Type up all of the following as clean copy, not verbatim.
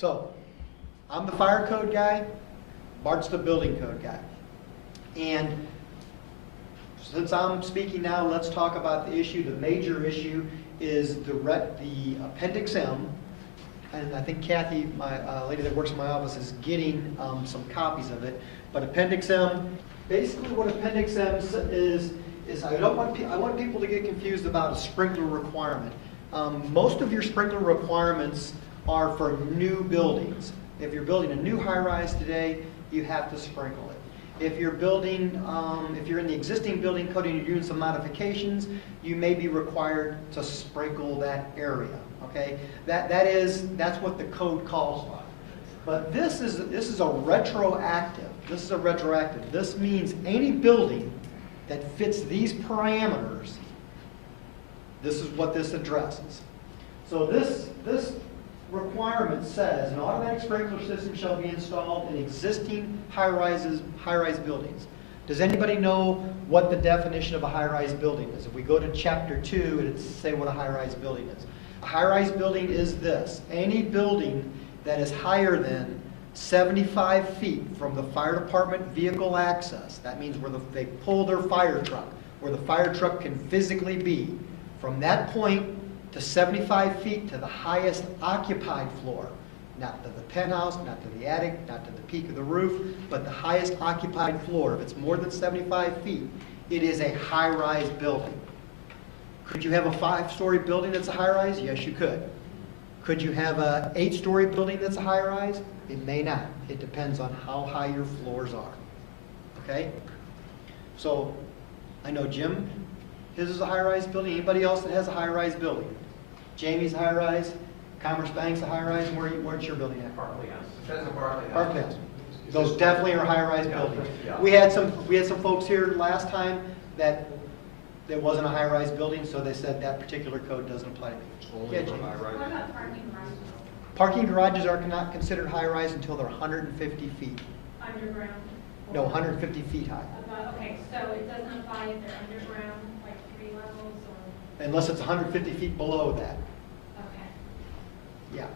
So, I'm the fire code guy, Bart's the building code guy. And since I'm speaking now, let's talk about the issue. The major issue is the Appendix M, and I think Kathy, my lady that works in my office, is getting some copies of it. But Appendix M, basically what Appendix M is I want people to get confused about a sprinkler requirement. Most of your sprinkler requirements are for new buildings. If you're building a new high-rise today, you have to sprinkle it. If you're building, if you're in the existing building code and you're doing some modifications, you may be required to sprinkle that area. Okay, that's what the code calls for. But this is a retroactive. This is a retroactive. This means any building that fits these parameters, this is what this addresses. So this requirement says an automatic sprinkler system shall be installed in existing high-rise buildings. Does anybody know what the definition of a high-rise building is? If we go to Chapter 2, it'll say what a high-rise building is. A high-rise building is this: any building that is higher than 75 feet from the fire department vehicle access. That means where they pull their fire truck, where the fire truck can physically be. From that point to 75 feet to the highest occupied floor, not to the penthouse, not to the attic, not to the peak of the roof, but the highest occupied floor. If it's more than 75 feet, it is a high-rise building. Could you have a 5-story building that's a high-rise? Yes, you could. Could you have an 8-story building that's a high-rise? It may not. It depends on how high your floors are. Okay? So, I know Jim, his is a high-rise building. Anybody else that has a high-rise building? Jamie's a high-rise. Commerce Bank's a high-rise. Where's your building at? Barclay House. It says a Barclay House. Barclay House. Those definitely are high-rise buildings. Yeah. We had some folks here last time that there wasn't a high-rise building, so they said that particular code doesn't apply to me. Only Yeah, for Jamie. high-rise. What about parking garages? Parking garages are not considered high-rise until they're 150 feet. Underground? No, 150 feet high. Okay, so it doesn't apply if they're underground, like 3 levels or? Unless it's 150 feet below that. Okay. Yeah.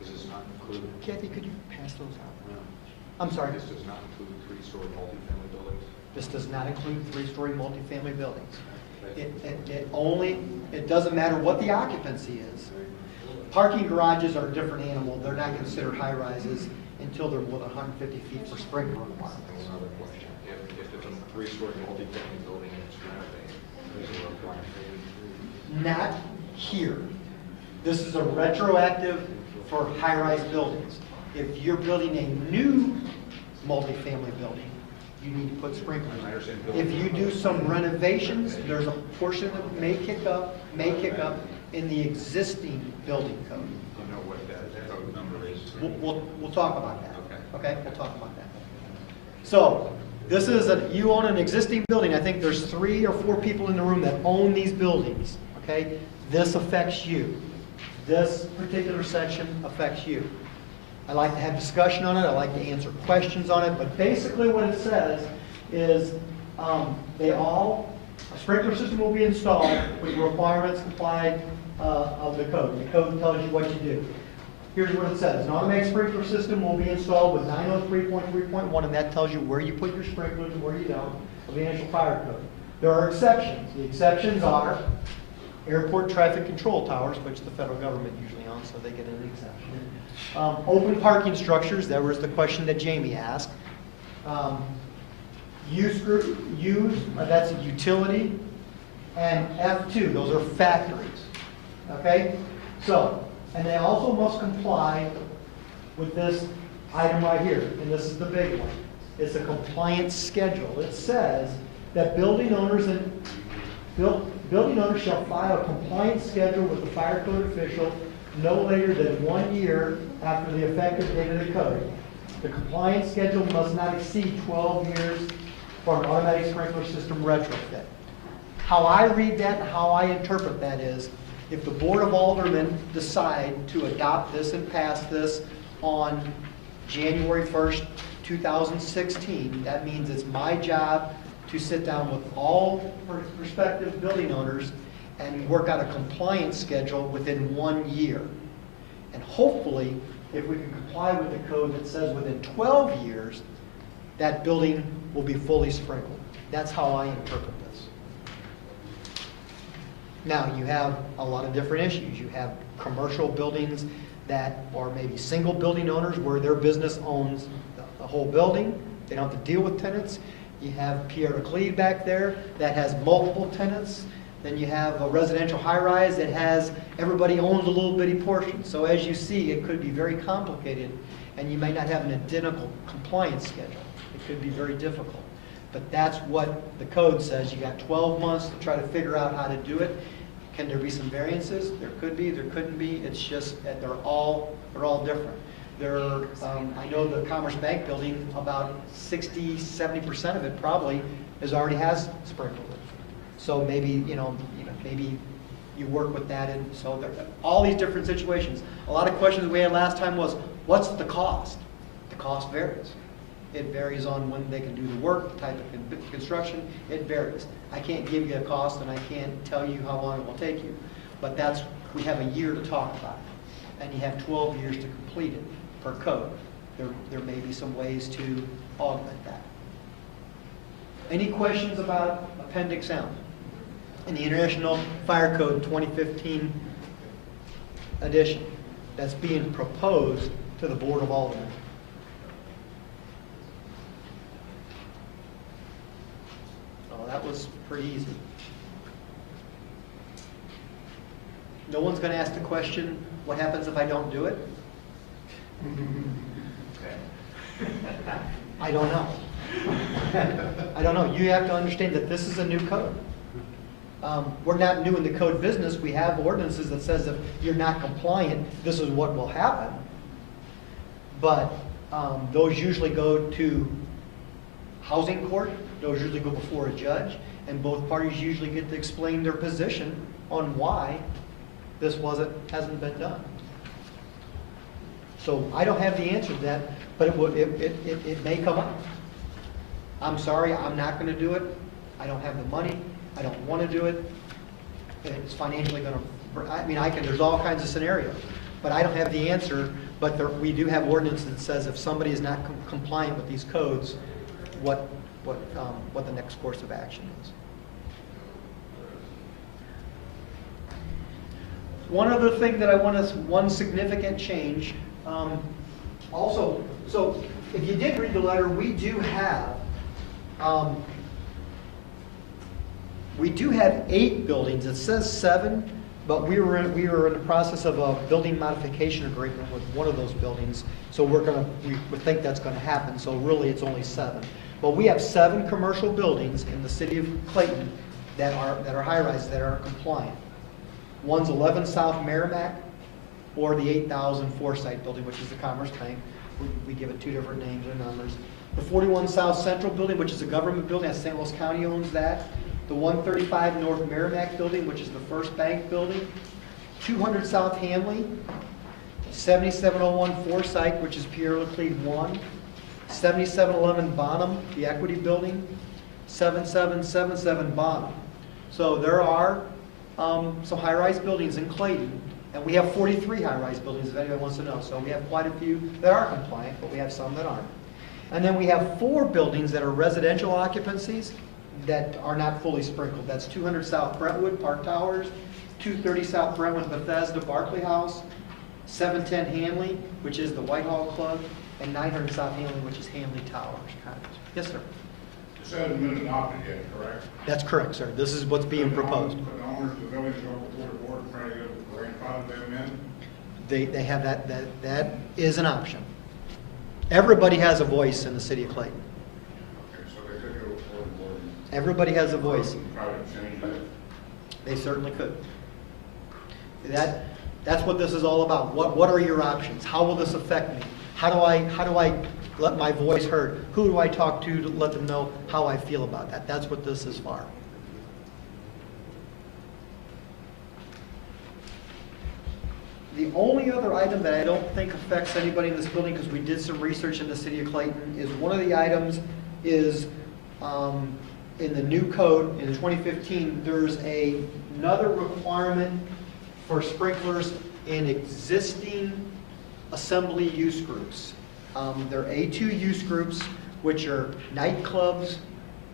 This does not include, Kathy, could you pass those out? no. I'm sorry. This does not include 3-story multifamily buildings. This does not include 3-story multifamily buildings. It doesn't matter what the occupancy is. Parking garages are a different animal. They're not considered high-rises until they're more than 150 feet for sprinkler requirements. Another question. If it's a 3-story multifamily building and it's renovated, is there a requirement? Not here. This is a retroactive for high-rise buildings. If you're building a new multifamily building, you need to put sprinklers. I understand. If you do some renovations, there's a portion that may kick up in the existing building code. You know what that code number is? We'll talk about that. Okay. Okay, we'll talk about that. So, this is you own an existing building. I think there's 3 or 4 people in the room that own these buildings. Okay, this affects you. This particular section affects you. I like to have discussion on it. I like to answer questions on it. But basically, what it says is a sprinkler system will be installed with requirements complied of the code. The code tells you what you do. Here's what it says. An automatic sprinkler system will be installed with 903.3.1, and that tells you where you put your sprinklers and where you don't, of the initial fire code. There are exceptions. The exceptions are airport traffic control towers, which the federal government usually owns, so they get an exception. Open parking structures, that was the question that Jamie asked. That's a utility. And F2, those are factories. Okay? So, and they also must comply with this item right here, and this is the big one. It's a compliance schedule. It says that building owners shall file a compliance schedule with the fire code official no later than 1 year after the effective date of the code. The compliance schedule must not exceed 12 years for an automatic sprinkler system retrofit. How I read that and how I interpret that is, if the Board of Aldermen decide to adopt this and pass this on January 1st, 2016, that means it's my job to sit down with all prospective building owners and work out a compliance schedule within 1 year. And hopefully, if we can comply with the code that says within 12 years, that building will be fully sprinkled. That's how I interpret this. Now, you have a lot of different issues. You have commercial buildings that are maybe single building owners where their business owns the whole building. They don't have to deal with tenants. You have Pierre Leclerc back there that has multiple tenants. Then you have a residential high-rise that has, everybody owns a little bitty portion. So as you see, it could be very complicated, and you may not have an identical compliance schedule. It could be very difficult. But that's what the code says. You got 12 months to try to figure out how to do it. Can there be some variances? There could be, there couldn't be. It's just that they're all different. I know the Commerce Bank building, about 60, 70% of it probably already has sprinklers. So maybe, maybe you work with that. And so there, all these different situations. A lot of questions we had last time was, what's the cost? The cost varies. It varies on when they can do the work, the type of construction. It varies. I can't give you a cost, and I can't tell you how long it will take you. But we have a year to talk about it. And you have 12 years to complete it per code. There may be some ways to augment that. Any questions about Appendix M? In the International Fire Code 2015 edition that's being proposed to the Board of Aldermen. Oh, that was pretty easy. No one's going to ask the question, what happens if I don't do it? I don't know. I don't know. You have to understand that this is a new code. We're not new in the code business. We have ordinances that says if you're not compliant, this is what will happen. But those usually go to housing court. Those usually go before a judge. And both parties usually get to explain their position on why this hasn't been done. So I don't have the answer to that, but it may come up. I'm sorry, I'm not going to do it. I don't have the money. I don't want to do it. It's financially going to, there's all kinds of scenarios, but I don't have the answer. But we do have ordinance that says if somebody is not compliant with these codes, what the next course of action is. One other thing that I want to, one significant change. Also, so if you did read the letter, we do have 8 buildings. It says 7, but we were in the process of a building modification agreement with one of those buildings. So we think that's going to happen. So really, it's only 7. But we have 7 commercial buildings in the city of Clayton that are high-rise that are compliant. One's 11 South Merrimack, or the 8,000 Forsyth building, which is the Commerce Bank. We give it 2 different names and numbers. The 41 South Central building, which is a government building, St. Louis County owns that. The 135 North Merrimack building, which is the First Bank building. 200 South Hanley. 7701 Forsyth, which is Pierre Leclerc 1. 7711 Bonham, the Equity building. 7777 Bonham. So there are some high-rise buildings in Clayton. And we have 43 high-rise buildings, if anyone wants to know. So we have quite a few that are compliant, but we have some that aren't. And then we have 4 buildings that are residential occupancies that are not fully sprinkled. That's 200 South Brentwood, Park Towers, 230 South Brentwood, Bethesda, Barclay House, 710 Hanley, which is the Whitehall Club, and 900 South Hanley, which is Hanley Towers. Yes, sir? This hasn't been adopted yet, correct? That's correct, sir. This is what's being proposed. But the owners of the buildings go before the board and try to get a grandfather them in? They have that is an option. Everybody has a voice in the city of Clayton. Okay, so they could go before the board. Everybody has a voice. Try to change that. They certainly could. That's what this is all about. What are your options? How will this affect me? How do I let my voice heard? Who do I talk to let them know how I feel about that? That's what this is for. The only other item that I don't think affects anybody in this building, because we did some research in the city of Clayton, is one of the items is in the new code in 2015, there's another requirement for sprinklers in existing assembly use groups. They're A2 use groups, which are nightclubs,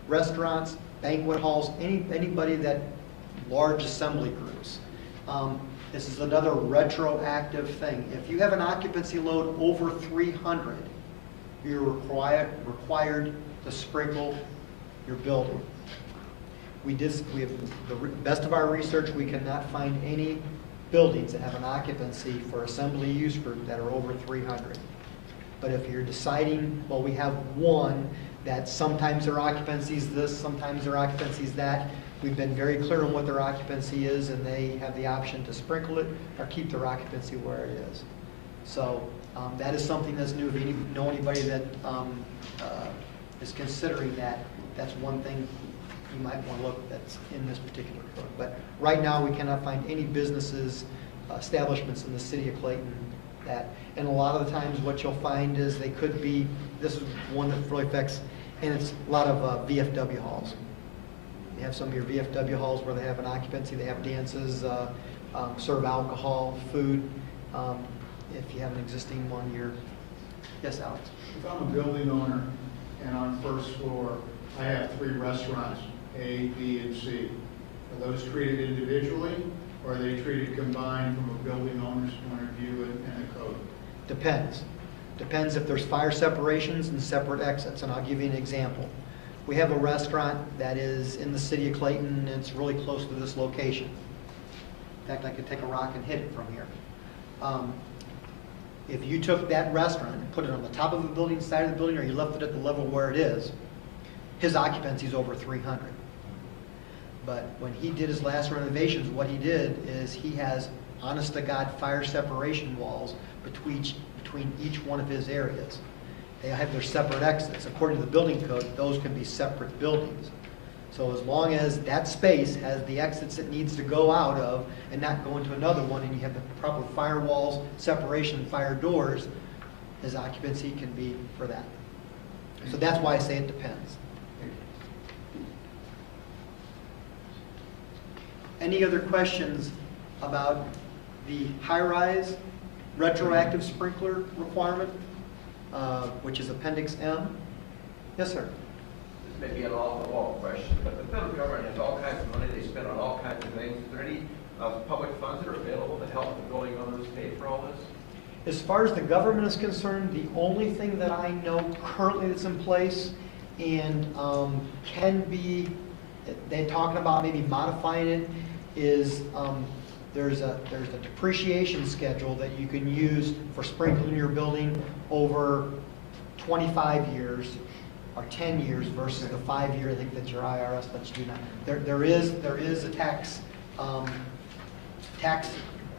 restaurants, banquet halls, anybody that, large assembly groups. This is another retroactive thing. If you have an occupancy load over 300, you're required to sprinkle your building. We have the best of our research, we cannot find any buildings that have an occupancy for assembly use group that are over 300. But if you're deciding, well, we have one that sometimes their occupancy is this, sometimes their occupancy is that, we've been very clear on what their occupancy is, and they have the option to sprinkle it or keep their occupancy where it is. So that is something that's new. If you know anybody that is considering that, that's one thing you might want to look that's in this particular code. But right now, we cannot find any businesses, establishments in the city of Clayton that, and a lot of the times what you'll find is they could be, this is one that really affects, and it's a lot of VFW halls. You have some of your VFW halls where they have an occupancy, they have dances, serve alcohol, food. If you have an existing one, yes, Alex? If I'm a building owner and on first floor, I have 3 restaurants, A, B, and C. Are those treated individually, or are they treated combined from a building owner's point of view and a code? Depends. Depends if there's fire separations and separate exits, and I'll give you an example. We have a restaurant that is in the city of Clayton, and it's really close to this location. In fact, I could take a rock and hit it from here. If you took that restaurant and put it on the top of the building, side of the building, or you left it at the level where it is, his occupancy is over 300. But when he did his last renovations, what he did is he has, honest to God, fire separation walls between each one of his areas. They have their separate exits. According to the building code, those can be separate buildings. So as long as that space has the exits it needs to go out of and not go into another one, and you have the proper firewalls, separation, fire doors, his occupancy can be for that. So that's why I say it depends. Any other questions about the high-rise retroactive sprinkler requirement, which is Appendix M? Yes, sir. This may be an off-the-wall question, but the federal government has all kinds of money they spend on all kinds of things. Is there any public funds that are available to help the building owners pay for all this? As far as the government is concerned, the only thing that I know currently that's in place and can be, they're talking about maybe modifying it, is there's a depreciation schedule that you can use for sprinkling your building over 25 years or 10 years versus the 5-year, I think that your IRS lets you do now. There is a tax,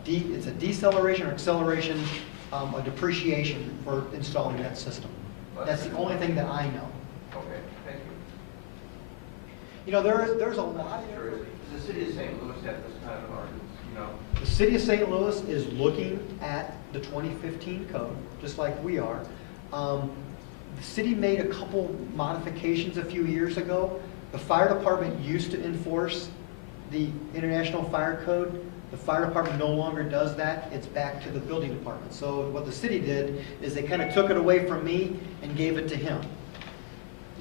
it's a deceleration or acceleration, a depreciation for installing that system. That's the only thing that I know. Okay, thank you. You know, there's a lot of Sure. Does the city of St. Louis have this kind of ordinance, you know? The city of St. Louis is looking at the 2015 code, just like we are. The city made a couple modifications a few years ago. The fire department used to enforce the International Fire Code. The fire department no longer does that. It's back to the building department. So what the city did is they kind of took it away from me and gave it to him.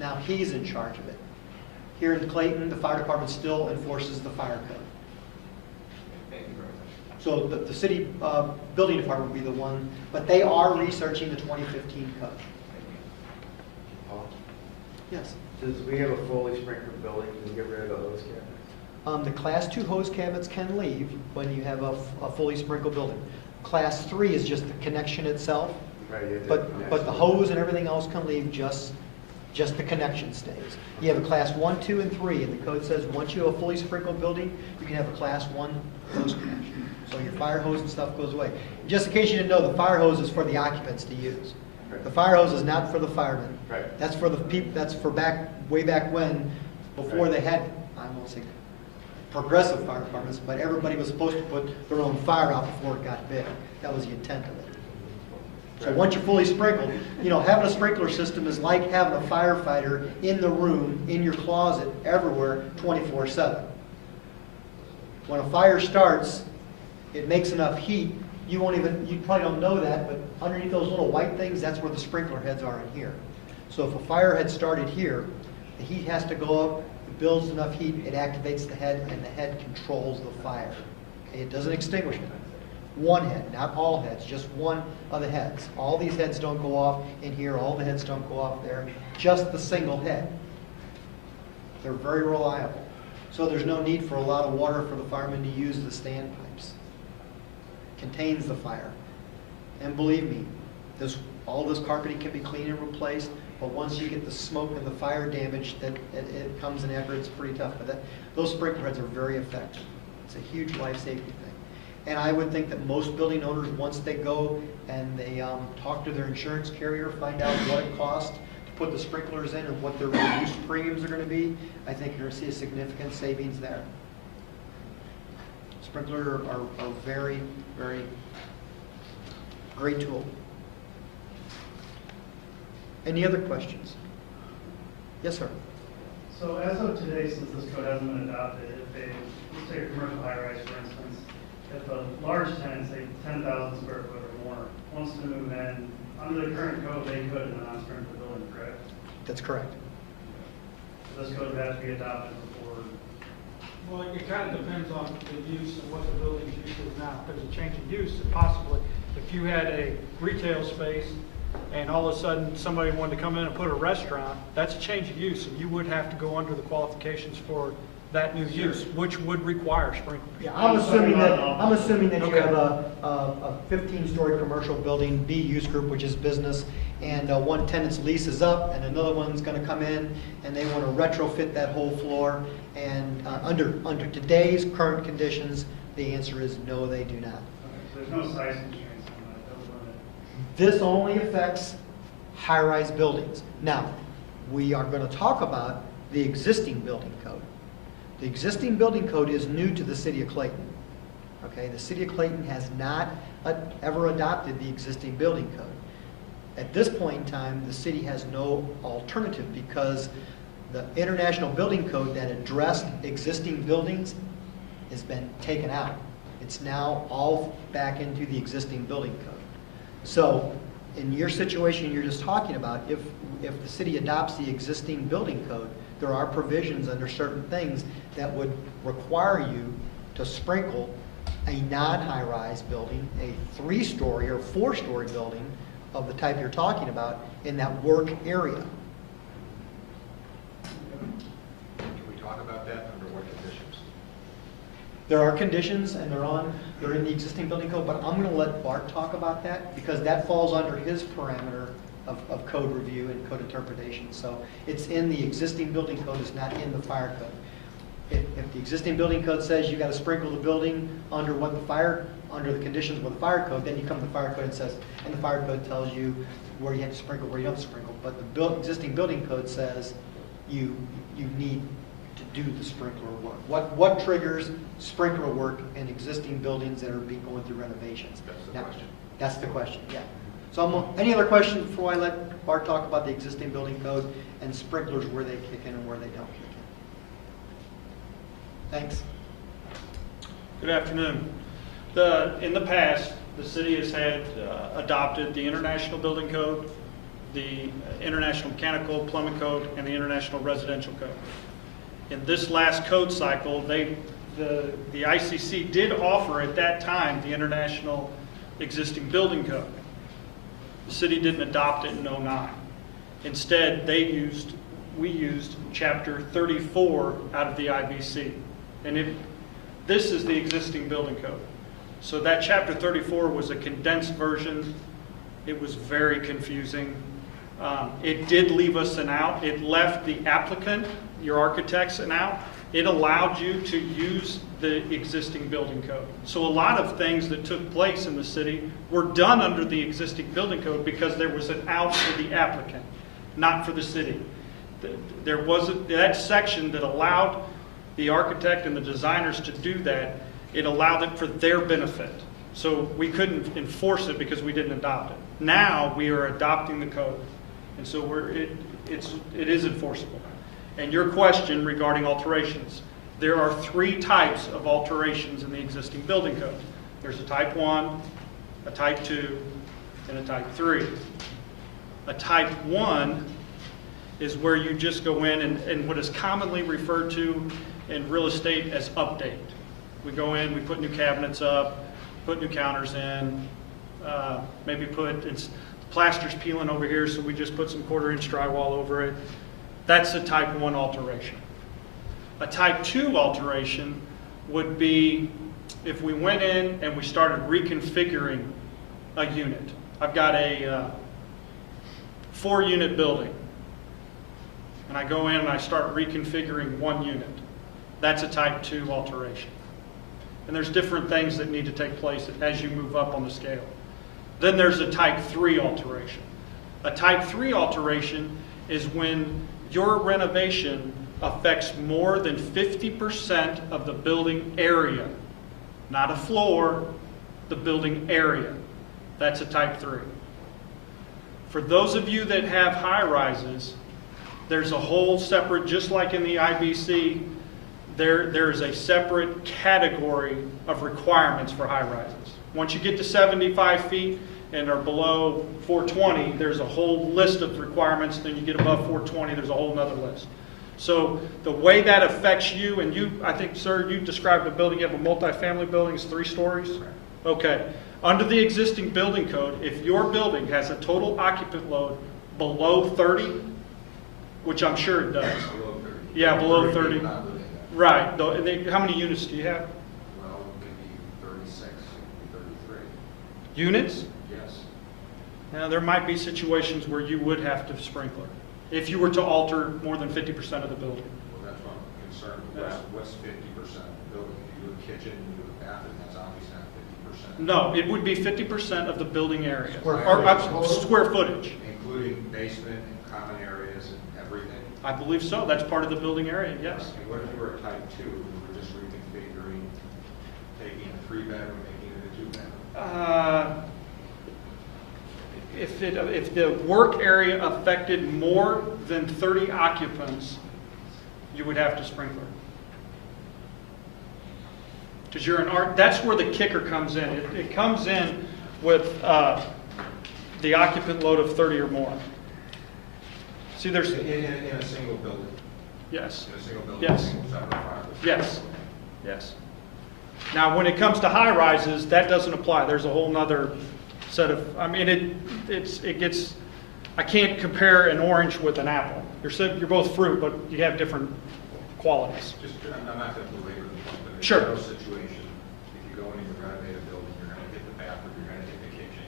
Now he's in charge of it. Here in Clayton, the fire department still enforces the fire code. Thank you very much. So the city building department will be the one, but they are researching the 2015 code. Yes. Since we have a fully sprinkled building, can we get rid of the hose cabinets? The Class 2 hose cabinets can leave when you have a fully sprinkled building. Class 3 is just the connection itself, Right, you have to but connect the it. hose and everything else can leave, just the connection stays. You have a Class 1, 2, and 3, and the code says once you have a fully sprinkled building, you can have a Class 1 hose connection. So your fire hose and stuff goes away. Just in case you didn't know, the fire hose is for the occupants to use. Right. The fire hose is not for the firemen. Right. That's for the people, that's for way back when, before Right. they had, I won't say progressive fire departments, but everybody was supposed to put their own fire out before it got big. That was the intent of it. So Right. once you're fully sprinkled, you know, having a sprinkler system is like having a firefighter in the room, in your closet, everywhere, 24/7. When a fire starts, it makes enough heat you won't even, you probably don't know that, but underneath those little white things, that's where the sprinkler heads are in here. So if a fire had started here, the heat has to go up, it builds enough heat, it activates the head, and the head controls the fire. Okay, it doesn't extinguish it. One head, not all heads, just one of the heads. All these heads don't go off in here, all the heads don't go off there, just the single head. They're very reliable. So there's no need for a lot of water for the firemen to use the standpipes. Contains the fire. And believe me, all this carpeting can be cleaned and replaced, but once you get the smoke and the fire damage that it comes in after, it's pretty tough. But those sprinkler heads are very effective. It's a huge life safety thing. And I would think that most building owners, once they go and they talk to their insurance carrier, find out what it costs to put the sprinklers in and what their reduced premiums are going to be, I think you're going to see a significant savings there. Sprinklers are very, very great tool. Any other questions? Yes, sir. So as of today, since this code hasn't been adopted, let's take a commercial high-rise, for instance, if a large tenant, say 10,000 square foot or more, wants to move in, under the current code, they could in a non-sprinkler building, correct? That's correct. This code would have to be adopted before. Well, it kind of depends on the use and what the building's use is now. If there's a change of use, possibly, if you had a retail space and all of a sudden somebody wanted to come in and put a restaurant, that's a change of use, and you would have to go under the qualifications for that new use, which would require sprinklers. Yeah, I'm assuming that you Okay. have a 15-story commercial building, B use group, which is business, and one tenant's lease is up, and another one's going to come in, and they want to retrofit that whole floor. And under today's current conditions, the answer is no, they do not. Okay, so there's no size constraints on that, that would limit. This only affects high-rise buildings. Now, we are going to talk about the existing building code. The existing building code is new to the city of Clayton. Okay, the city of Clayton has not ever adopted the existing building code. At this point in time, the city has no alternative because the international building code that addressed existing buildings has been taken out. It's now all back into the existing building code. So in your situation you're just talking about, if the city adopts the existing building code, there are provisions under certain things that would require you to sprinkle a non-high-rise building, a 3-story or 4-story building of the type you're talking about in that work area. Can we talk about that? Under what conditions? There are conditions, and they're in the existing building code, but I'm going to let Bart talk about that because that falls under his parameter of code review and code interpretation. So it's in the existing building code, it's not in the fire code. If the existing building code says you got to sprinkle the building under the conditions with the fire code, then you come to the fire code and says, and the fire code tells you where you have to sprinkle, where you don't sprinkle. But the existing building code says you need to do the sprinkler work. What triggers sprinkler work in existing buildings that are going through renovations? That's the Now, question. That's the question, yeah. So any other questions before I let Bart talk about the existing building code and sprinklers, where they kick in and where they don't kick in? Thanks. Good afternoon. In the past, the city has had adopted the International Building Code, the International Mechanical Plumbing Code, and the International Residential Code. In this last code cycle, the ICC did offer at that time the International Existing Building Code. The city didn't adopt it in 2009. Instead, we used Chapter 34 out of the IBC. And this is the existing building code. So that Chapter 34 was a condensed version. It was very confusing. It did leave us an out. It left the applicant, your architects, an out. It allowed you to use the existing building code. So a lot of things that took place in the city were done under the existing building code because there was an out for the applicant, not for the city. There wasn't that section that allowed the architect and the designers to do that. It allowed it for their benefit. So we couldn't enforce it because we didn't adopt it. Now we are adopting the code. And so it is enforceable. And your question regarding alterations, there are 3 types of alterations in the existing building code. There's a type 1, a type 2, and a type 3. A type 1 is where you just go in and what is commonly referred to in real estate as update. We go in, we put new cabinets up, put new counters in, maybe plaster's peeling over here, so we just put some 1/4-inch drywall over it. That's a type 1 alteration. A type 2 alteration would be if we went in and we started reconfiguring a unit. I've got a 4-unit building, and I go in and I start reconfiguring 1 unit. That's a type 2 alteration. And there's different things that need to take place as you move up on the scale. Then there's a type 3 alteration. A type 3 alteration is when your renovation affects more than 50% of the building area. Not a floor, the building area. That's a type 3. For those of you that have high rises, there's a whole separate, just like in the IBC, there's a separate category of requirements for high rises. Once you get to 75 feet and are below 420, there's a whole list of requirements. Then you get above 420, there's a whole nother list. So the way that affects you, and you, I think, sir, you described the building, you have a multifamily building, it's 3 stories? Okay. Under the existing building code, if your building has a total occupant load below 30, which I'm sure it does. Below 30. Yeah, below 30. Not living there. Right. How many units do you have? Well, it could be 36, it could be 33. Units? Yes. Now, there might be situations where you would have to sprinkler if you were to alter more than 50% of the building. Well, that's what I'm concerned with. Yeah. What's 50% of the building? If you do a kitchen, you do a bathroom, that's obviously not 50%. No, it would be 50% of the building area. Square Or footage. square footage. Including basement and common areas and everything? I believe so. That's part of the building area, yes. And what if you were a type 2, you were just reconfiguring, taking a 3-bedroom, making it a 2-bedroom? If the work area affected more than 30 occupants, you would have to sprinkler. Because you're an art, that's where the kicker comes in. It comes in with the occupant load of 30 or more. See, there's, In a single building? yes, In a single building? Yes. Single separate apartment? yes, yes. Now, when it comes to high rises, that doesn't apply. There's a whole nother set of, I mean, it gets, I can't compare an orange with an apple. You're both fruit, but you have different qualities. Just, I'm not going to belabor the point, but in Sure. a general situation, if you go in and you renovate a building, you're going to hit the bathroom, you're going to hit the kitchen,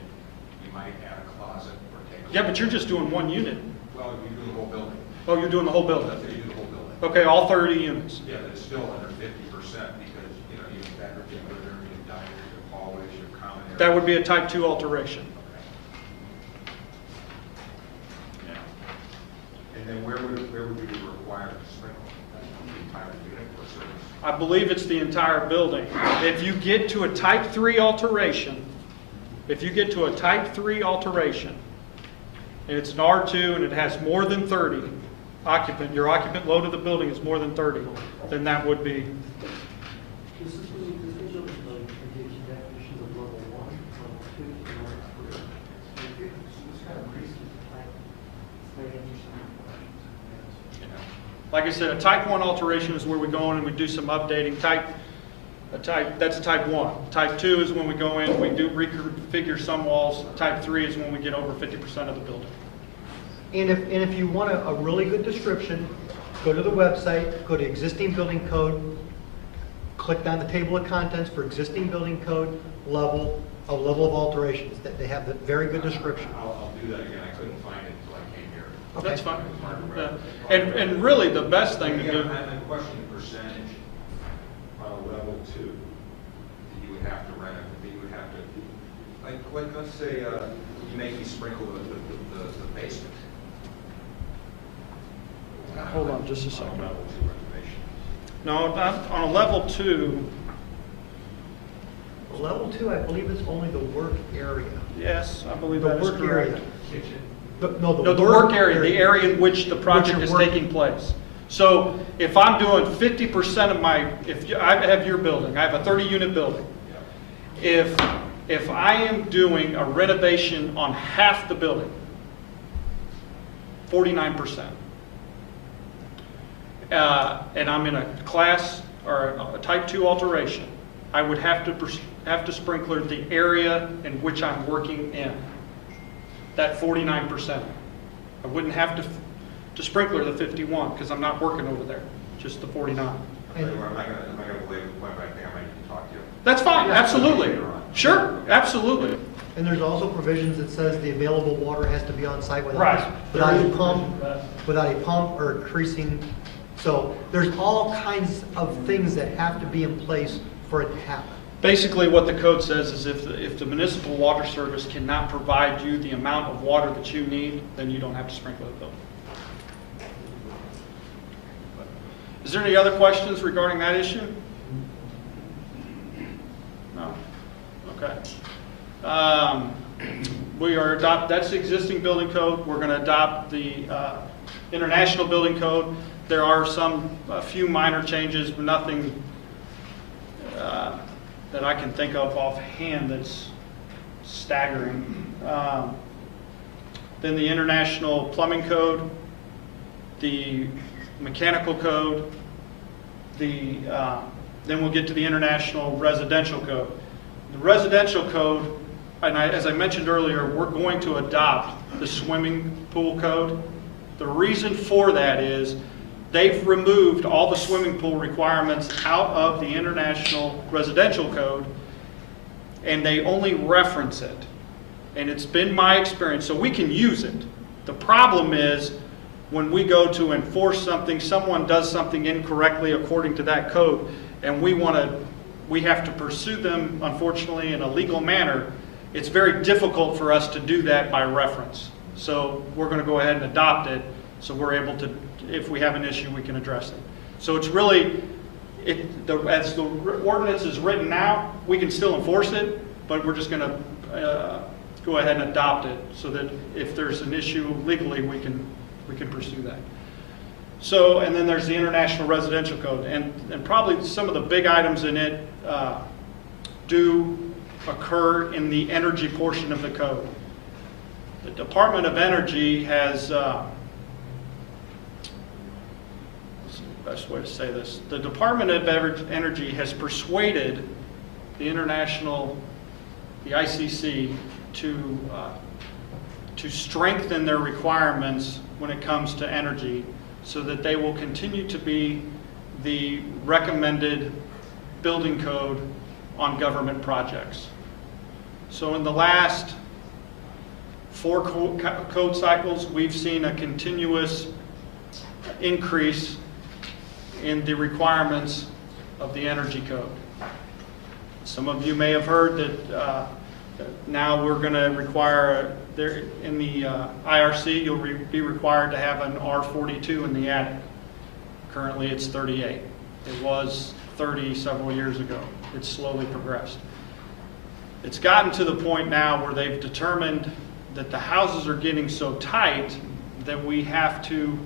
you might add a closet or take. Yeah, but you're just doing 1 unit. Well, you do the whole building. Oh, you're doing the whole building. Let's say you do the whole building. Okay, all 30 units. Yeah, but it's still under 50% because, you know, you have bedroom, you have living room, you have dining room, you have hallways, you have common areas. That would be a type 2 alteration. Okay. Yeah. And then where would we be required to sprinkle? The entire unit or service? I believe it's the entire building. If you get to a type 3 alteration, and it's an R2 and it has more than 30 occupant, your occupant load of the building is more than 30, then that would be, This is when you building code gives you definitions of level 1, level 2, and level 3. It's kind of crazy. like I said, a type 1 alteration is where we go in and we do some updating. That's a type 1. Type 2 is when we go in, we do reconfigure some walls. Type 3 is when we get over 50% of the building. And if you want a really good description, go to the website, go to existing building code, click on the table of contents for existing building code level of alterations. That they have a very good description. I'll do that again. I couldn't find it until I came here. Okay. That's fine. It was hard to read. And really, the best thing to do, I'm questioning the percentage on a level 2 that you would have to rent it, that you would have to, like let's say you make me sprinkle the basement. Hold on just a second. On a level 2 renovation. no, on a level 2, Level 2, I believe it's only the work area. yes, I believe The that is work correct. area. Kitchen. No, The work area, the area in which the project you're is working. taking place. So if I'm doing 50% of my, I have your building, I have a 30-unit building. If if I am doing a renovation on half the building, 49%, and I'm in a class or a type 2 alteration, I would have to sprinkler the area in which I'm working in. That 49%. I wouldn't have to sprinkler the 51 because I'm not working over there, just the 49. I'm not gonna belabor the point, but I think I might need to talk to you. That's fine, absolutely. Sure, absolutely. And there's also provisions that says the available water has to be on site Right. without a pump or increasing. So there's all kinds of things that have to be in place for it to happen. Basically, what the code says is if the municipal water service cannot provide you the amount of water that you need, then you don't have to sprinkler the building. Is there any other questions regarding that issue? No? Okay. That's the existing building code. We're going to adopt the international building code. There are a few minor changes, but nothing that I can think of offhand that's staggering. Then the international plumbing code, the mechanical code, then we'll get to the international residential code. The residential code, and as I mentioned earlier, we're going to adopt the swimming pool code. The reason for that is they've removed all the swimming pool requirements out of the international residential code, and they only reference it. And it's been my experience, so we can use it. The problem is when we go to enforce something, someone does something incorrectly according to that code, and we have to pursue them, unfortunately, in a legal manner. It's very difficult for us to do that by reference. So we're going to go ahead and adopt it, so we're able to, if we have an issue, we can address it. So it's really, as the ordinance is written now, we can still enforce it, but we're just going to go ahead and adopt it so that if there's an issue legally, we can pursue that. So, and then there's the International Residential Code, and probably some of the big items in it do occur in the energy portion of the code. The Department of Energy has, what's the best way to say this? The Department of Energy has persuaded the ICC to strengthen their requirements when it comes to energy so that they will continue to be the recommended building code on government projects. So in the last 4 code cycles, we've seen a continuous increase in the requirements of the energy code. Some of you may have heard that now we're going to require, in the IRC, you'll be required to have an R42 in the attic. Currently it's 38. It was 30 several years ago. It's slowly progressed. It's gotten to the point now where they've determined that the houses are getting so tight that we have to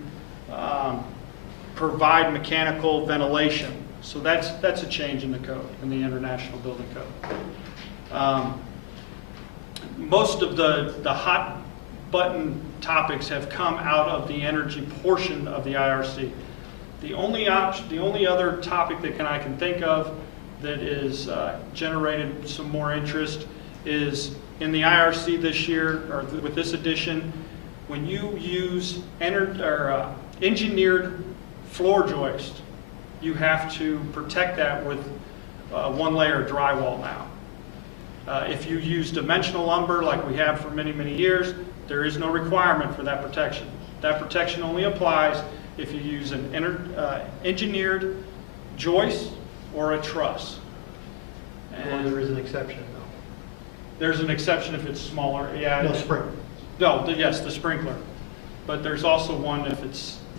provide mechanical ventilation. So that's a change in the code, in the International Building Code. Most of the hot button topics have come out of the energy portion of the IRC. The only other topic that I can think of that is generated some more interest is in the IRC this year, or with this edition, when you use engineered floor joist, you have to protect that with 1 layer of drywall now. If you use dimensional lumber like we have for many, many years, there is no requirement for that protection. That protection only applies if you use an engineered joist or a truss. And there is an exception, though. There's an exception if it's smaller. Yeah. No, sprinkler. No, yes, the sprinkler. But there's also one if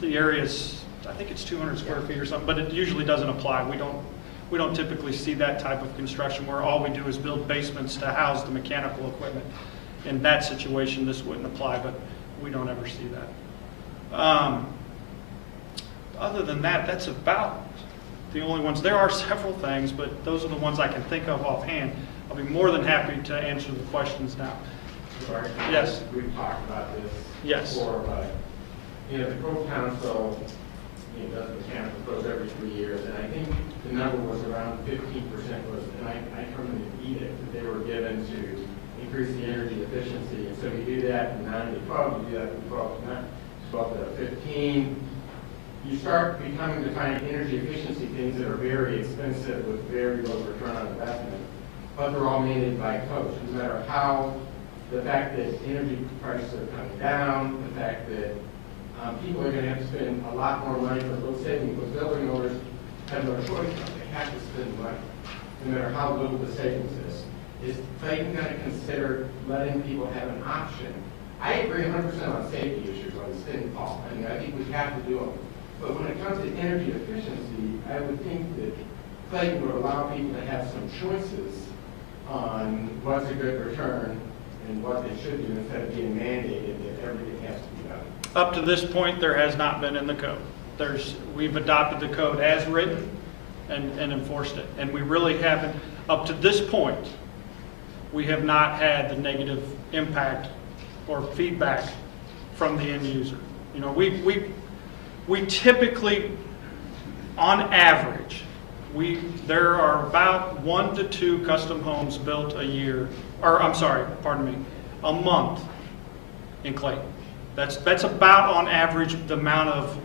the area's, I think it's 200 square feet or something, but it usually doesn't apply. We don't typically see that type of construction where all we do is build basements to house the mechanical equipment. In that situation, this wouldn't apply, but we don't ever see that. Other than that, that's about the only ones. There are several things, but those are the ones I can think of offhand I'll be more than happy to answer the questions now. Sorry. Yes. We've talked about this Yes. before, but, you know, the Code Council, you know, does mechanical codes every 3 years, and I think the number was around 15% was, and I from an edict that they were given to increase the energy efficiency. And so you do that from 9 to 12, you do that from 12 to 9, 12 to 15. You start becoming to find energy efficiency things that are very expensive with very low return on investment, but they're all mandated by code. So no matter how, the fact that energy prices are coming down, the fact that people are going to have to spend a lot more money for those savings, but building owners have no choice now. They have to spend money, no matter how little the savings is. Is Clayton going to consider letting people have an option? I agree 100% on safety issues on this thing, Paul. I mean, I think we have to do them. But when it comes to energy efficiency, I would think that Clayton would allow people to have some choices on what's a good return and what they should do instead of being mandated that everything has to be done. Up to this point, there has not been in the code. We've adopted the code as written and enforced it. And we really haven't, up to this point, we have not had the negative impact or feedback from the end user. You know, we typically, on average, there are about 1 to 2 custom homes built a year, or I'm sorry, pardon me, a month in Clayton. That's about on average the amount of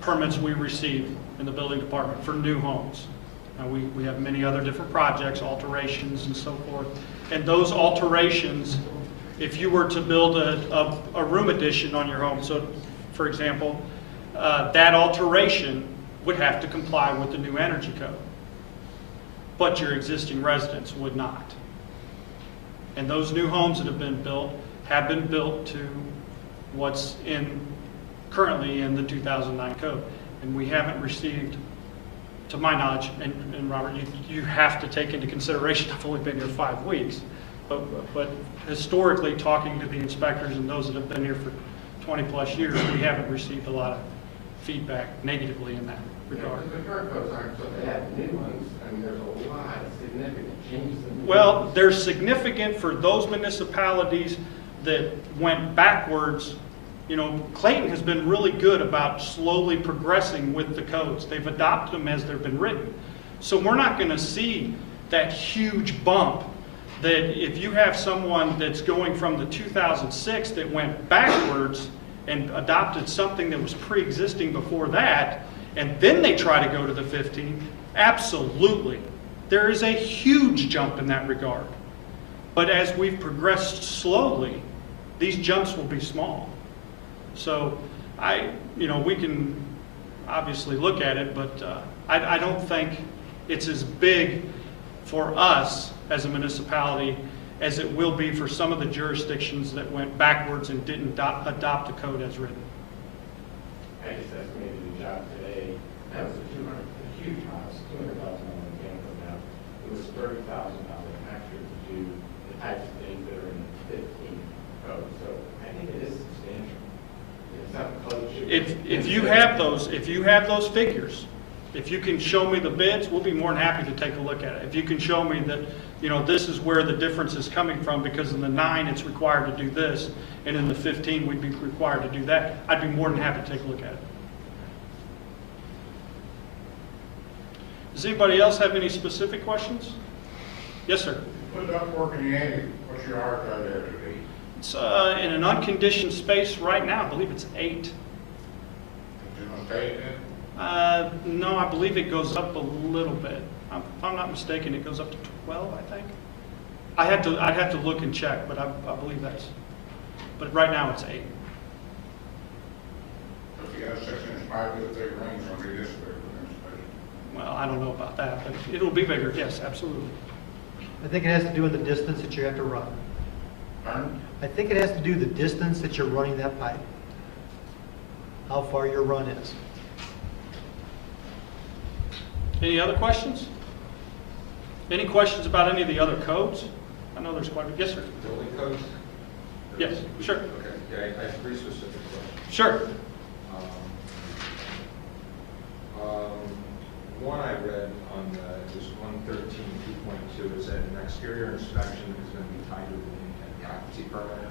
permits we receive in the building department for new homes. Now we have many other different projects, alterations and so forth. And those alterations, if you were to build a room addition on your home, so for example, that alteration would have to comply with the new energy code. But your existing residents would not. And those new homes that have been built to what's currently in the 2009 code. And we haven't received, to my knowledge, and Robert, you have to take into consideration, I've only been here 5 weeks, but historically, talking to the inspectors and those that have been here for 20 plus years, we haven't received a lot of feedback negatively in that regard. Yeah, the current codes aren't so bad. The new ones, I mean, there's a lot of significant changes. Well, they're significant for those municipalities that went backwards. You know, Clayton has been really good about slowly progressing with the codes. They've adopted them as they've been written. So we're not going to see that huge bump that if you have someone that's going from the 2006 that went backwards and adopted something that was pre-existing before that, and then they try to go to the 15, absolutely. There is a huge jump in that regard. But as we've progressed slowly, these jumps will be small. So we can obviously look at it, but I don't think it's as big for us as a municipality as it will be for some of the jurisdictions that went backwards and didn't adopt the code as written. I just estimated the job today, that was a huge house, $200,000 mechanical now. It was $30,000 extra to do the types of things that are in the 15 code. So I think it is substantial. It's not close. If you have those figures, if you can show me the bids, we'll be more than happy to take a look at it. If you can show me that, this is where the difference is coming from, because in the 9 it's required to do this, and in the 15 we'd be required to do that, I'd be more than happy to take a look at it. Does anybody else have any specific questions? Yes, sir. Put up working Yankee, what's your R code there to be? It's in an unconditioned space right now, I believe it's 8. Did you want to pay it? No, I believe it goes up a little bit. If I'm not mistaken, it goes up to 12, I think. I'd have to look and check, but I believe but right now it's 8. If you got a 6-inch pipe with a big ring, it's going to be this big. Well, I don't know about that, but it'll be bigger, yes, absolutely. I think it has to do with the distance that you have to run. Pardon? I think it has to do with the distance that you're running that pipe. How far your run is. Any other questions? Any questions about any of the other codes? I know there's quite a, yes, sir. Building codes? Yes, sure. Okay, yeah, I have 3 specific questions. Sure. one I read on this 113.2, it said an exterior inspection is going to be tied to the occupancy permit.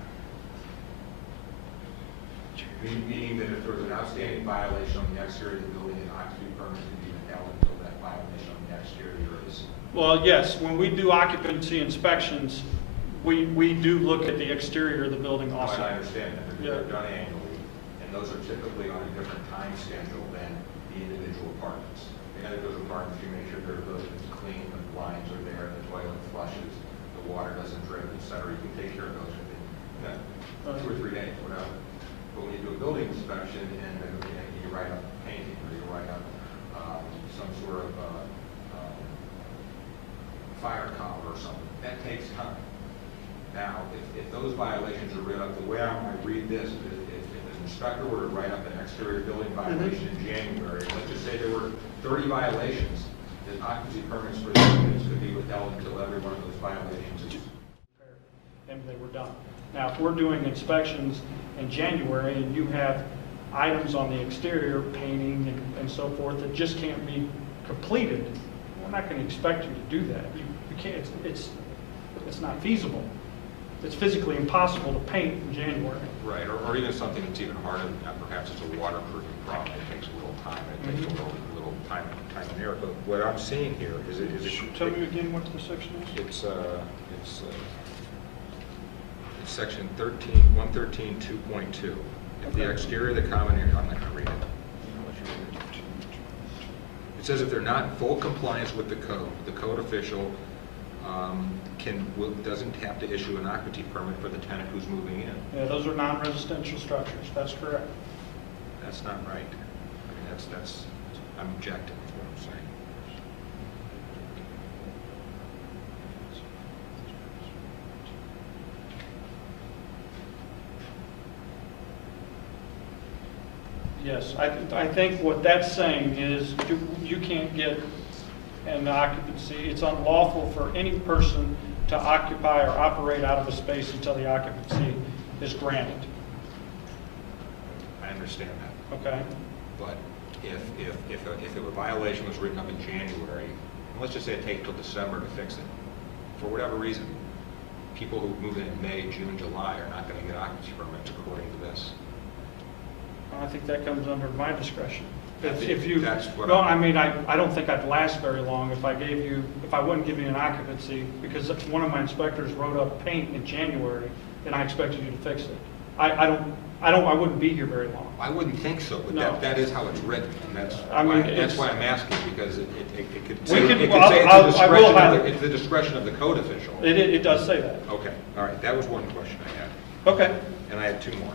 Meaning that if there was an outstanding violation on the exterior of the building, the occupancy permit could be held until that violation on the exterior is. Well, yes, when we do occupancy inspections, we do look at the exterior of the building Oh, also. and I understand that, Yeah. they're done annually, and those are typically on a different time schedule than the individual apartments. The individual apartments, you make sure their building is clean, the blinds are there, the toilet flushes, the water doesn't drip, et cetera. You can take care of those within 2 or 3 days, whatever. But when you do a building inspection and you write up painting or you write up some sort of fire collar or something, that takes time. Now, if those violations are written up, the way I read this, if an inspector were to write up an exterior building violation in January, let's just say there were 30 violations, then occupancy permits for those units could be withheld until every one of those violations is. And they were done. Now, if we're doing inspections in January and you have items on the exterior, painting and so forth, that just can't be completed, we're not going to expect you to do that. You can't, it's not feasible. It's physically impossible to paint in January. Right, or even something that's even harder than that, perhaps it's a waterproofing problem, it takes a little time, it takes a little time and error. But what I'm seeing here is Tell me again what the section is. It's section 113.2. If the Okay. exterior of the common area, I'm not going to read it. It says if they're not in full compliance with the code official doesn't have to issue an occupancy permit for the tenant who's moving in. Yeah, those are non-residential structures. That's correct. That's not right. I mean, that's I'm objecting, is what I'm saying. Yes, I think what that's saying is you can't get an occupancy. It's unlawful for any person to occupy or operate out of a space until the occupancy is granted. I understand that. Okay? But if a violation was written up in January, let's just say it takes till December to fix it, for whatever reason, people who move in May, June, July are not going to get occupancy permits according to this. I think that comes under my discretion. That's what Well, I mean, I don't think I'd last very long if I wouldn't give you an occupancy, because one of my inspectors wrote up paint in January, and I expected you to fix it. I wouldn't be here very long. I wouldn't think so, but No. that is how it's written, and that's it's- why I'm asking, because it could We say, could- it could well, say it's the discretion of the code official. It does say that. Okay, all right, that was one question I had. Okay. And I had two more.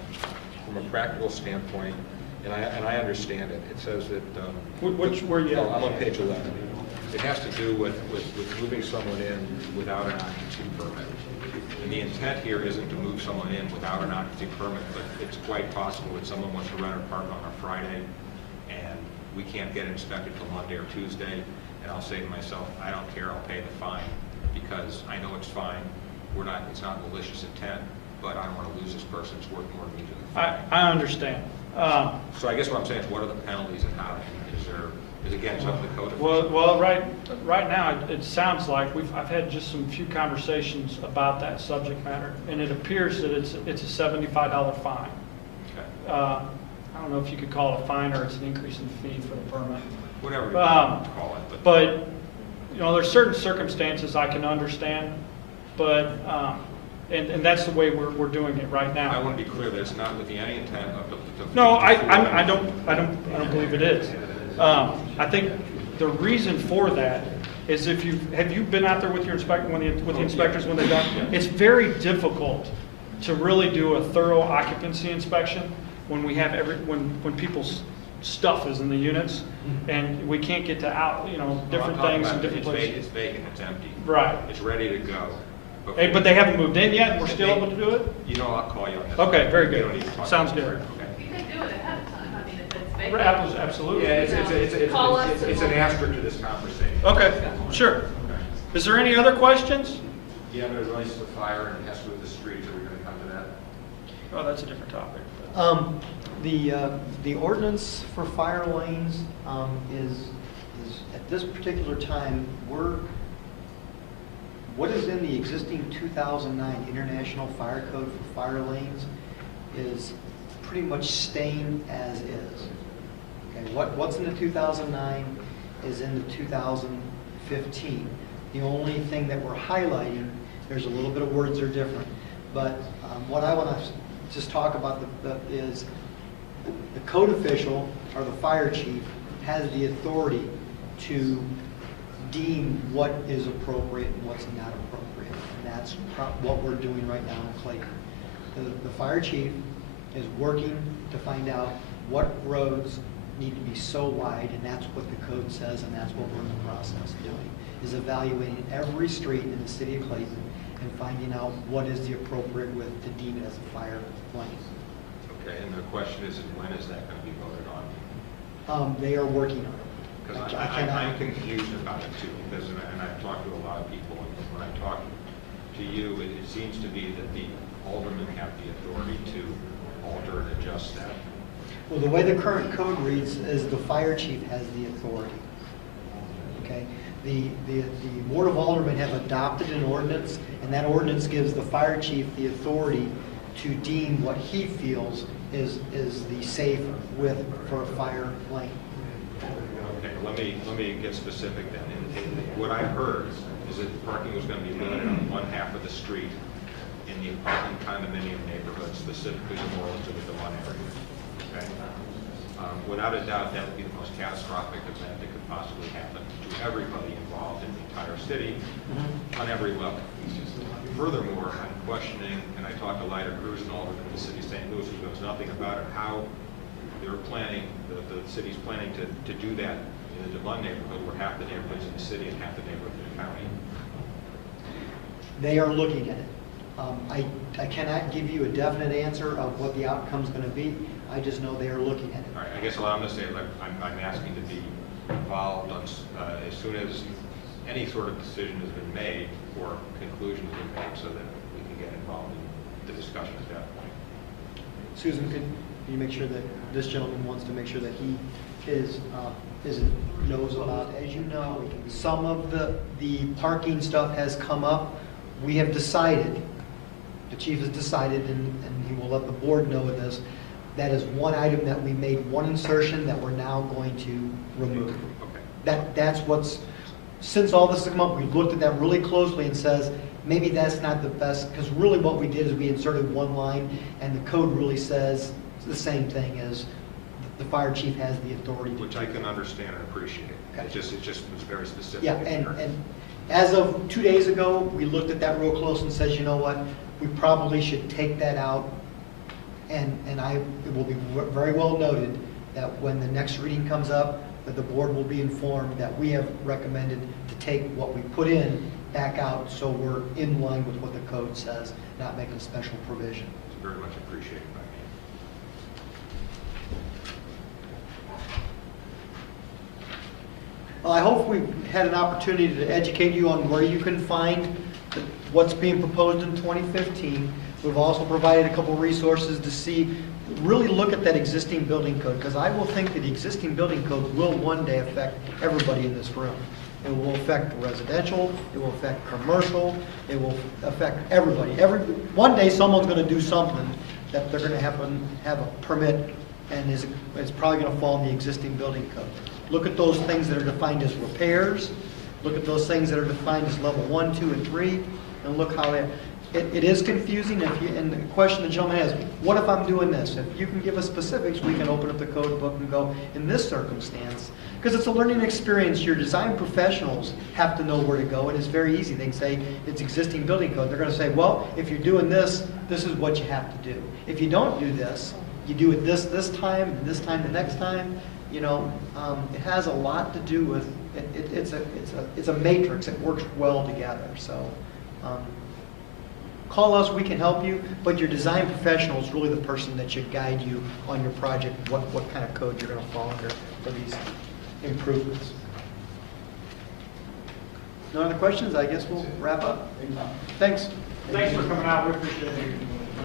From a practical standpoint, and I understand it, it says that. Which were you at? I'm on page 11. It has to do with moving someone in without an occupancy permit. And the intent here isn't to move someone in without an occupancy permit, but it's quite possible that someone wants to rent an apartment on a Friday, and we can't get it inspected till Monday or Tuesday, and I'll say to myself, I don't care, I'll pay the fine, because I know it's fine. It's not malicious intent, but I don't want to lose this person, it's worth more to me than the fine. I understand. So I guess what I'm saying is, what are the penalties and how, is again, it's up to the code official? Well, right now, it sounds like I've had just some few conversations about that subject matter, and it appears that it's a $75 fine. Okay. I don't know if you could call it a fine or it's an increase in fee for the permit. Whatever you want to call it. But, there's certain circumstances I can understand, but, and that's the way we're doing it right now. I want to be clear that it's not with any intent of the. No, I don't believe it is. I think the reason for that is have you been out there with your inspector, with the inspectors when they're done? It's very difficult to really do a thorough occupancy inspection when we have when people's stuff is in the units and we can't get to different things in different places. It's vacant, it's empty. Right. It's ready to go. Hey, but they haven't moved in yet and we're still able to do it? I'll call you on this. Okay, very We don't good. need to talk Sounds about it. good. Okay. You could do it ahead of time, I mean, if it's vacant. Absolutely. Yeah, it's Call us and it's an we'll- asterisk to this conversation. Okay, sure. Okay. Is there any other questions? Yeah, but it relates to fire and it has to do with the streets. Are we going to come to that? Oh, that's a different topic. The ordinance for fire lanes is at this particular time, what is in the existing 2009 International Fire Code for fire lanes is pretty much staying as is. Okay, what's in the 2009 is in the 2015. The only thing that we're highlighting, there's a little bit of words that are different, but what I want to just talk about is the code official or the fire chief has the authority to deem what is appropriate and what's not appropriate. And that's what we're doing right now in Clayton. The fire chief is working to find out what roads need to be so wide, and that's what the code says, and that's what we're in the process of doing, is evaluating every street in the city of Clayton and finding out what is the appropriate width to deem it as a fire lane. Okay, and the question is, when is that going to be voted on? They are working on it. Because I'm confused about it too, because, and I've talked to a lot of people, and when I talk to you, it seems to be that the aldermen have the authority to alter and adjust that. Well, the way the current code reads is the fire chief has the authority. Okay? The Board of Aldermen have adopted an ordinance, and that ordinance gives the fire chief the authority to deem what he feels is the safe width for a fire lane. Okay, let me get specific then. What I've heard is that parking was going to be limited on one half of the street in the apartment condominium neighborhood, specifically the Moreland to the Devon area. Okay? Without a doubt, that would be the most catastrophic event that could possibly happen to everybody involved in the entire city on every level. Furthermore, I'm questioning, and I talked to Leiter Cruz and Alderman in the city of St. Louis, who knows nothing about it, how they're planning, the city's planning to do that in the Devon neighborhood, where half the neighborhood's in the city and half the neighborhood in the county. They are looking at it. I cannot give you a definite answer of what the outcome's going to be. I just know they are looking at it. All right, I guess what I'm going to say is I'm asking to be involved on, as soon as any sort of decision has been made or conclusion has been made, so that we can get involved in the discussion at that point. Susan, could you make sure that this gentleman wants to make sure that he knows about, as you know, some of the parking stuff has come up. We have decided, the chief has decided, and he will let the board know of this, that is one item that we made one insertion that we're now going to remove. Okay. That's what's, since all this has come up, we've looked at that really closely and says, maybe that's not the best, because really what we did is we inserted one line, and the code really says the same thing as the fire chief has the authority to. Which I can understand and appreciate. Okay. It just was very specific. Yeah, and as of 2 days ago, we looked at that real close and says, you know what, we probably should take that out. And it will be very well noted that when the next reading comes up, that the board will be informed that we have recommended to take what we put in back out, so we're in line with what the code says, not making a special provision. It's very much appreciated by me. Well, I hope we've had an opportunity to educate you on where you can find what's being proposed in 2015. We've also provided a couple resources to see, really look at that existing building code, because I will think that the existing building code will one day affect everybody in this room. It will affect residential, it will affect commercial, it will affect everybody. One day someone's going to do something that they're going to have a permit, and it's probably going to fall in the existing building code. Look at those things that are defined as repairs, look at those things that are defined as level 1, 2, and 3, and look how it is confusing. And the question the gentleman has, what if I'm doing this? If you can give us specifics, we can open up the code book and go, in this circumstance, because it's a learning experience. Your design professionals have to know where to go, and it's very easy. They can say, it's existing building code. They're going to say, well, if you're doing this, this is what you have to do. If you don't do this, you do it this time, and this time the next time. You know, it has a lot to do with, it's a matrix. It works well together. So call us, we can help you, but your design professional is really the person that should guide you on your project, what kind of code you're going to fall under for these improvements. No other questions? I guess we'll wrap up. Thanks. Thanks for coming out, we appreciate it.